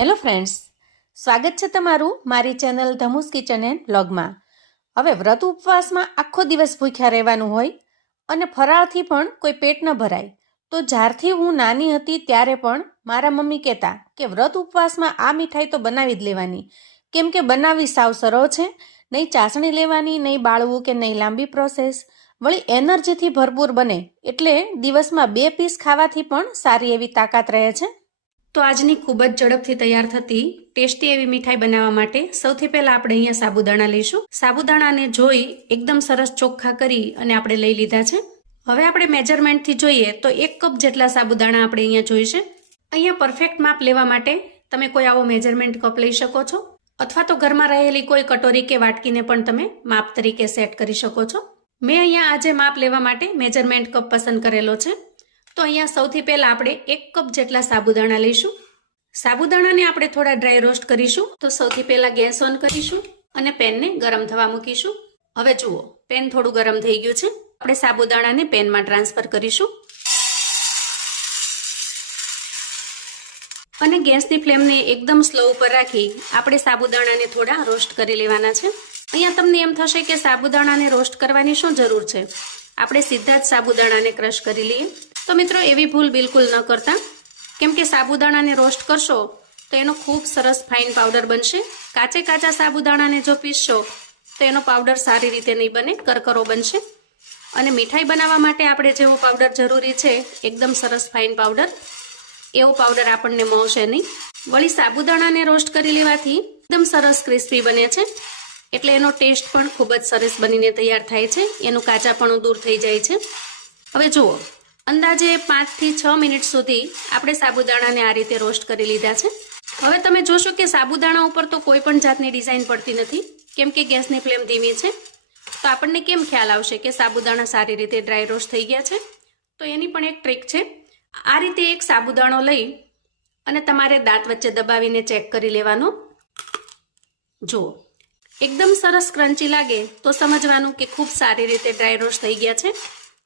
Hello friends, સ્વાગત છે તમારું મારી ચેનલ ધમુસ કિચન એન્ડ બ્લોગમાં. હવે વ્રત ઉપવાસમાં આખો દિવસ ભૂખ્યા રહેવાનું હોય અને ફરાળથી પણ કોઈ પેટ ન ભરાય. તો જ્યારથી હું નાની હતી ત્યારે પણ મારા મમ્મી કહેતા કે વ્રત ઉપવાસમાં આ મીઠાઈ તો બનાવી જ લેવાની, કેમ કે બનાવવી સાવ સરળ છે. નહીં ચાસણી લેવાની, નહીં બાળવું કે નહીં લાંબી પ્રોસેસ, વળી એનર્જીથી ભરપૂર બને, એટલે દિવસમાં 2 પીસ ખાવાથી પણ સારી એવી તાકાત રહે છે. તો આજની ખૂબ જ ઝડપથી તૈયાર થતી ટેસ્ટી એવી મીઠાઈ બનાવવા માટે સૌથી પહેલા આપણે અહીંયા સાબુદાણા લઈશું. સાબુદાણાને જોઈ એકદમ સરસ ચોખ્ખા કરી અને આપણે લઈ લીધા છે. હવે આપણે મેજરમેન્ટથી જોઈએ તો 1 કપ જેટલા સાબુદાણા આપણે અહીંયા જોઈશે. અહીંયા પરફેક્ટ માપ લેવા માટે તમે કોઈ આવો મેજરમેન્ટ કપ લઈ શકો છો, અથવા તો ઘરમાં રહેલી કોઈ કટોરી કે વાટકીને પણ તમે માપ તરીકે સેટ કરી શકો છો. મેં અહીંયા આજે માપ લેવા માટે મેજરમેન્ટ કપ પસંદ કરેલો છે. તો અહીંયા સૌથી પહેલા આપણે 1 કપ જેટલા સાબુદાણા લઈશું. સાબુદાણાને આપણે થોડા ડ્રાય રોસ્ટ કરીશું. તો સૌથી પહેલા ગેસ ઓન કરીશું અને પેનને ગરમ થવા મૂકીશું. હવે જુઓ, પેન થોડું ગરમ થઈ ગયું છે. આપણે સાબુદાણાને પેનમાં ટ્રાન્સફર કરીશું અને ગેસની ફ્લેમને એકદમ સ્લો ઉપર રાખી આપણે સાબુદાણાને થોડા રોસ્ટ કરી લેવાના છે. અહીંયા તમને એમ થશે કે સાબુદાણાને રોસ્ટ કરવાની શું જરૂર છે, આપણે સીધા જ સાબુદાણાને ક્રશ કરી લઈએ. તો મિત્રો, એવી ભૂલ બિલકુલ ન કરતા, કેમ કે સાબુદાણાને રોસ્ટ કરશો તો એનો ખૂબ સરસ ફાઇન પાવડર બનશે. કાચા સાબુદાણાને જો પીસશો તો એનો પાવડર સારી રીતે નહીં બને, કરકરો બનશે. અને મીઠાઈ બનાવવા માટે આપણે જેવો પાવડર જરૂરી છે, એકદમ સરસ ફાઇન પાવડર, એવો પાવડર આપણને મળશે નહીં. વળી સાબુદાણાને રોસ્ટ કરી લેવાથી એકદમ સરસ ક્રિસ્પી બને છે, એટલે એનો ટેસ્ટ પણ ખૂબ જ સરસ બનીને તૈયાર થાય છે, એનું કાચાપણું દૂર થઈ જાય છે. હવે જુઓ, અંદાજે 5 થી 6 મિનિટ સુધી આપણે સાબુદાણાને આ રીતે રોસ્ટ કરી લીધા છે. હવે તમે જોશો કે સાબુદાણા ઉપર તો કોઈ પણ જાતની ડિઝાઇન પડતી નથી, કેમ કે ગેસની ફ્લેમ ધીમી છે. તો આપણને કેમ ખ્યાલ આવશે કે સાબુદાણા સારી રીતે ડ્રાય રોસ્ટ થઈ ગયા છે? તો એની પણ એક ટ્રીક છે. આ રીતે એક સાબુદાણો લઈ અને તમારે દાંત વચ્ચે દબાવીને ચેક કરી લેવાનો. જુઓ, એકદમ સરસ ક્રન્ચી લાગે તો સમજવાનું કે ખૂબ સારી રીતે ડ્રાય રોસ્ટ થઈ ગયા છે.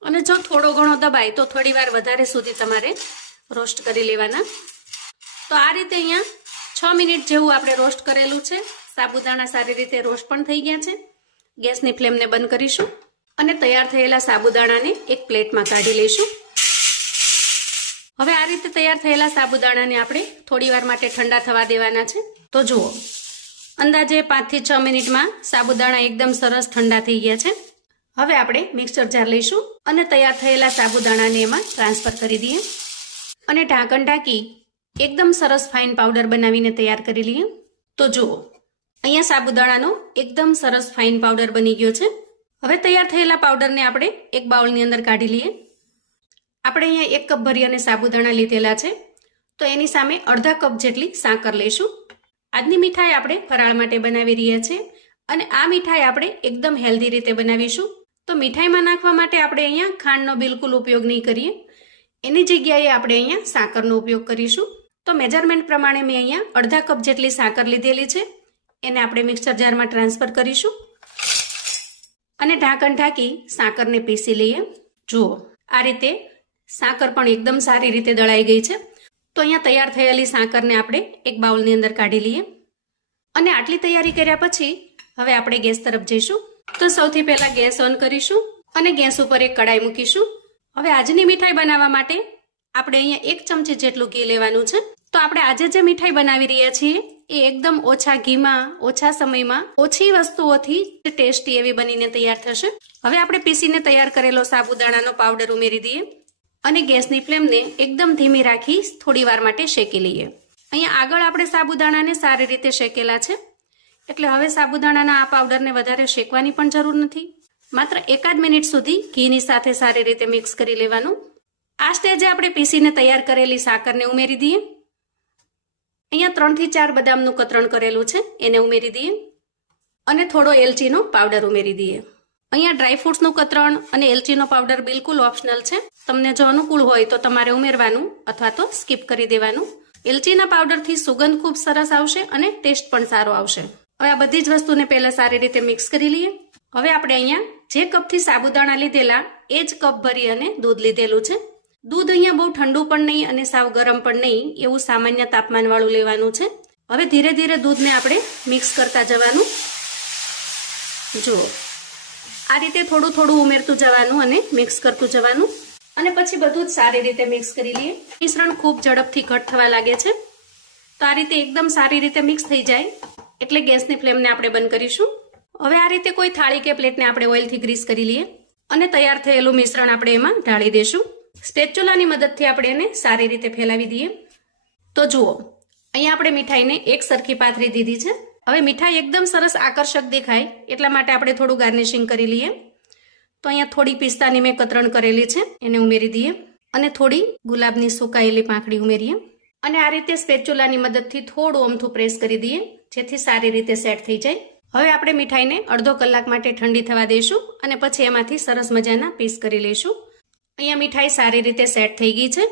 અને જો થોડો ઘણો દબાય તો થોડી વાર વધારે સુધી તમારે રોસ્ટ કરી લેવાના. તો આ રીતે અહીંયા 6 મિનિટ જેવું આપણે રોસ્ટ કરેલું છે. સાબુદાણા સારી રીતે રોસ્ટ પણ થઈ ગયા છે. ગેસની ફ્લેમને બંધ કરીશું અને તૈયાર થયેલા સાબુદાણાને એક પ્લેટમાં કાઢી લઈશું. હવે આ રીતે તૈયાર થયેલા સાબુદાણાને આપણે થોડી વાર માટે ઠંડા થવા દેવાના છે. તો જુઓ, અંદાજે 5 થી 6 મિનિટમાં સાબુદાણા એકદમ સરસ ઠંડા થઈ ગયા છે. હવે આપણે મિક્સર જાર લઈશું અને તૈયાર થયેલા સાબુદાણાને એમાં ટ્રાન્સફર કરી દઈએ અને ઢાંકણ ઢાંકી એકદમ સરસ ફાઇન પાવડર બનાવીને તૈયાર કરી લઈએ. તો જુઓ, અહીંયા સાબુદાણાનો એકદમ સરસ ફાઇન પાવડર બની ગયો છે. હવે તૈયાર થયેલા પાવડરને આપણે એક બાઉલની અંદર કાઢી લઈએ. આપણે અહીંયા 1 કપ ભરી અને સાબુદાણા લીધેલા છે, તો એની સામે અડધા કપ જેટલી સાકર લઈશું. આજની મીઠાઈ આપણે ફરાળ માટે બનાવી રહ્યા છીએ અને આ મીઠાઈ આપણે એકદમ હેલ્ધી રીતે બનાવીશું. તો મીઠાઈમાં નાખવા માટે આપણે અહીંયા ખાંડનો બિલકુલ ઉપયોગ નહીં કરીએ, એની જગ્યાએ આપણે અહીંયા સાકરનો ઉપયોગ કરીશું. તો મેજરમેન્ટ પ્રમાણે મેં અહીંયા અડધા કપ જેટલી સાકર લીધેલી છે, એને આપણે મિક્સર જારમાં ટ્રાન્સફર કરીશું અને ઢાંકણ ઢાંકી સાકરને પીસી લઈએ. જુઓ, આ રીતે સાકર પણ એકદમ સારી રીતે દળાઈ ગઈ છે. તો અહીંયા તૈયાર થયેલી સાકરને આપણે એક બાઉલની અંદર કાઢી લઈએ અને આટલી તૈયારી કર્યા પછી હવે આપણે ગેસ તરફ જઈશું. તો સૌથી પહેલા ગેસ ઓન કરીશું અને ગેસ ઉપર એક કડાઈ મૂકીશું. હવે આજની મીઠાઈ બનાવવા માટે આપણે અહીંયા 1 ચમચી જેટલું ઘી લેવાનું છે. તો આપણે આજે જે મીઠાઈ બનાવી રહ્યા છીએ એ એકદમ ઓછા ઘીમાં, ઓછા સમયમાં, ઓછી વસ્તુઓથી ટેસ્ટી એવી બનીને તૈયાર થશે. હવે આપણે પીસીને તૈયાર કરેલો સાબુદાણાનો પાવડર ઉમેરી દઈએ અને ગેસની ફ્લેમને એકદમ ધીમી રાખી થોડી વાર માટે શેકી લઈએ. અહીંયા આગળ આપણે સાબુદાણાને સારી રીતે શેકેલા છે, એટલે હવે સાબુદાણાના આ પાવડરને વધારે શેકવાની પણ જરૂર નથી. માત્ર 1 મિનિટ સુધી ઘીની સાથે સારી રીતે મિક્સ કરી લેવાનું. આ સ્ટેજે આપણે પીસીને તૈયાર કરેલી સાકરને ઉમેરી દઈએ. અહીંયા 3 થી 4 બદામનું કતરણ કરેલું છે, એને ઉમેરી દઈએ અને થોડો એલચીનો પાવડર ઉમેરી દઈએ. અહીંયા ડ્રાયફ્રૂટ્સનું કતરણ અને એલચીનો પાવડર બિલકુલ ઓપ્શનલ છે. તમને જો અનુકૂળ હોય તો તમારે ઉમેરવાનું અથવા તો સ્કીપ કરી દેવાનું. એલચીના પાવડરથી સુગંધ ખૂબ સરસ આવશે અને ટેસ્ટ પણ સારો આવશે. હવે આ બધી જ વસ્તુને પહેલા સારી રીતે મિક્સ કરી લઈએ. હવે આપણે અહીંયા જે કપથી સાબુદાણા લીધેલા એ જ કપ ભરી અને દૂધ લીધેલું છે. દૂધ અહીંયા બહુ ઠંડુ પણ નહીં અને સાવ ગરમ પણ નહીં, એવું સામાન્ય તાપમાનવાળું લેવાનું છે. હવે ધીરે ધીરે દૂધને આપણે મિક્સ કરતા જવાનું. જુઓ, આ રીતે થોડું થોડું ઉમેરતું જવાનું અને મિક્સ કરતું જવાનું. અને પછી બધું જ સારી રીતે મિક્સ કરી લઈએ. મિશ્રણ ખૂબ ઝડપથી ઘટ થવા લાગે છે, તો આ રીતે એકદમ સારી રીતે મિક્સ થઈ જાય એટલે ગેસની ફ્લેમને આપણે બંધ કરીશું. હવે આ રીતે કોઈ થાળી કે પ્લેટને આપણે ઓઇલથી ગ્રીસ કરી લઈએ અને તૈયાર થયેલું મિશ્રણ આપણે એમાં ઢાળી દઈશું. સ્પેચ્યુલાની મદદથી આપણે એને સારી રીતે ફેલાવી દઈએ. તો જુઓ, અહીંયા આપણે મીઠાઈને એક સરખી પાથરી દીધી છે. હવે મીઠાઈ એકદમ સરસ આકર્ષક દેખાય એટલા માટે આપણે થોડું ગાર્નિશિંગ કરી લઈએ. તો અહીંયા થોડી પિસ્તાની મેં કતરણ કરેલી છે, એને ઉમેરી દઈએ અને થોડી ગુલાબની સુકાયેલી પાંખડી ઉમેરીએ અને આ રીતે સ્પેચ્યુલાની મદદથી થોડું અમથું પ્રેસ કરી દઈએ જેથી સારી રીતે સેટ થઈ જાય. હવે આપણે મીઠાઈને અડધો કલાક માટે ઠંડી થવા દઈશું અને પછી એમાંથી સરસ મજાના પીસ કરી લઈશું. અહીંયા મીઠાઈ સારી રીતે સેટ થઈ ગઈ છે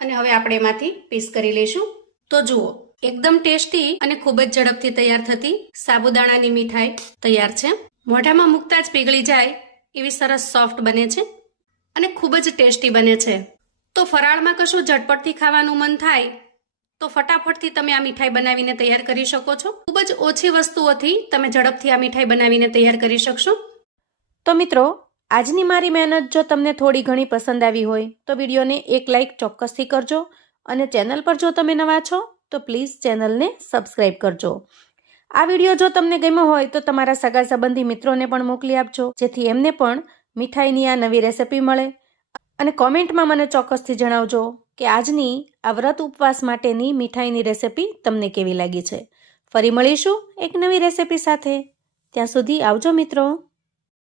અને હવે આપણે એમાંથી પીસ કરી લઈશું. તો જુઓ, એકદમ ટેસ્ટી અને ખૂબ જ ઝડપથી તૈયાર થતી સાબુદાણાની મીઠાઈ તૈયાર છે. મોઢામાં મૂકતા જ પીગળી જાય એવી સરસ સોફ્ટ બને છે અને ખૂબ જ ટેસ્ટી બને છે. તો ફરાળમાં કશું ઝટપટથી ખાવાનું મન થાય તો ફટાફટથી તમે આ મીઠાઈ બનાવીને તૈયાર કરી શકો છો. ખૂબ જ ઓછી વસ્તુઓથી તમે ઝડપથી આ મીઠાઈ બનાવીને તૈયાર કરી શકશો. તો મિત્રો, આજની મારી મહેનત જો તમને થોડી ઘણી પસંદ આવી હોય તો વિડીયોને એક લાઇક ચોક્કસથી કરજો અને ચેનલ પર જો તમે નવા છો તો પ્લીઝ ચેનલને સબસ્ક્રાઇબ કરજો. આ વિડીયો જો તમને ગમ્યો હોય તો તમારા સગા સંબંધી મિત્રોને પણ મોકલી આપજો જેથી એમને પણ મીઠાઈની આ નવી રેસિપી મળે. અને કોમેન્ટમાં મને ચોક્કસથી જણાવજો કે આજની આ વ્રત ઉપવાસ માટેની મીઠાઈની રેસિપી તમને કેવી લાગી છે. ફરી મળીશું એક નવી રેસિપી સાથે. ત્યાં સુધી આવજો મિત્રો.